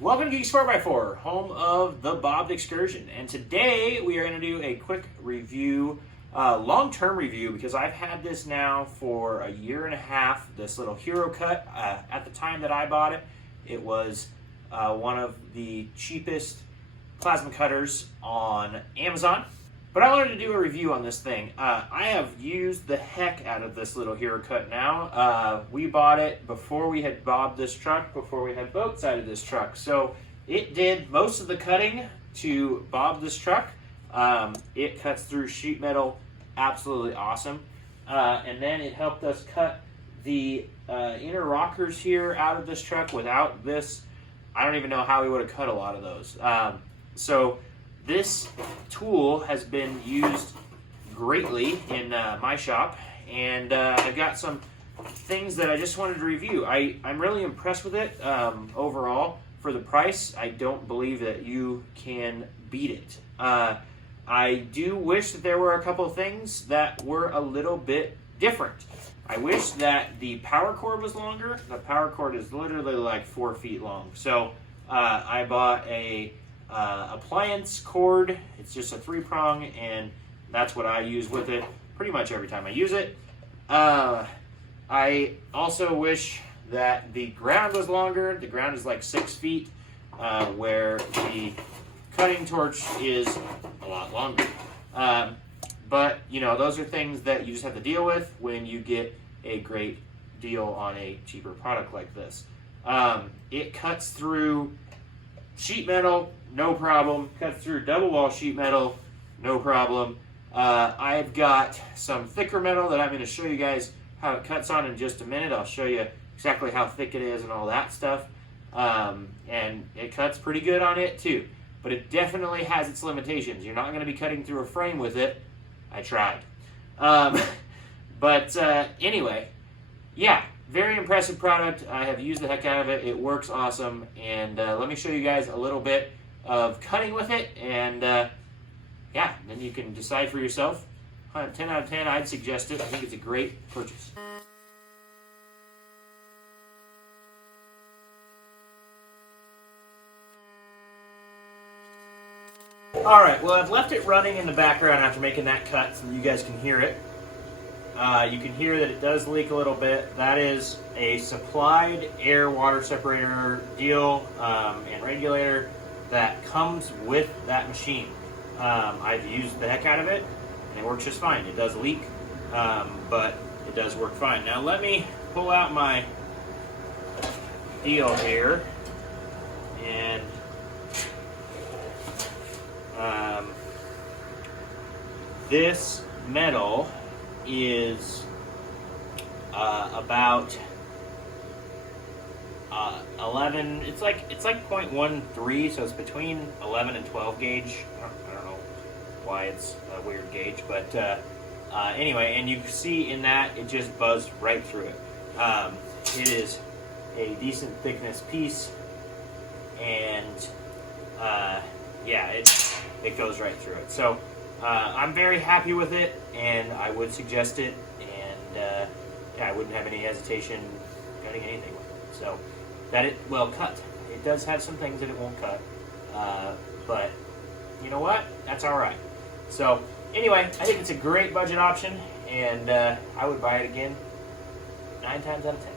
Welcome to Geek 4x4, home of the Bobbed Excursion. And today we are going to do a quick review, long-term review, because I've had this now for a year and a half, this little Herocut. At the time that I bought it, it was one of the cheapest plasma cutters on Amazon. But I wanted to do a review on this thing. I have used the heck out of this little Herocut now. We bought it before we had bobbed this truck, before we had boat sided this truck. So it did most of the cutting to bob this truck. It cuts through sheet metal, absolutely awesome. And then it helped us cut the inner rockers here out of this truck. Without this, I don't even know how we would have cut a lot of those. So this tool has been used greatly in my shop, and I've got some things that I just wanted to review. I'm really impressed with it overall. For the price, I don't believe that you can beat it. I do wish that there were a couple of things that were a little bit different. I wish that the power cord was longer. The power cord is literally like 4 feet long. So I bought a appliance cord. It's just a 3-prong, and that's what I use with it pretty much every time I use it. I also wish that the ground was longer. The ground is like 6 feet, where the cutting torch is a lot longer. But you know, those are things that you just have to deal with when you get a great deal on a cheaper product like this. It cuts through sheet metal, no problem. Cuts through double wall sheet metal, no problem. I've got some thicker metal that I'm going to show you guys how it cuts on in just a minute. I'll show you exactly how thick it is and all that stuff. And it cuts pretty good on it too. But it definitely has its limitations. You're not going to be cutting through a frame with it. I tried. Anyway, yeah. Very impressive product. I have used the heck out of it. It works awesome. And let me show you guys a little bit of cutting with it. And yeah, then you can decide for yourself. 10 out of 10, I'd suggest it. I think it's a great purchase. Alright, well, I've left it running in the background after making that cut so that you guys can hear it. You can hear that it does leak a little bit. That is a supplied air water separator deal and regulator that comes with that machine. I've used the heck out of it, and it works just fine. It does leak, but it does work fine. Now let me pull out my deal here, and this metal is about 11. It's like 0.13, so it's between 11 and 12 gauge. I don't know why it's a weird gauge, but anyway, and you see in that it just buzzed right through it. It is a decent thickness piece, and yeah, it goes right through it. So I'm very happy with it, and I would suggest it, and yeah, I wouldn't have any hesitation cutting anything with it. So that it will cut. It does have some things that it won't cut, but you know what? That's all right. So anyway, I think it's a great budget option, and I would buy it again 9 times out of 10.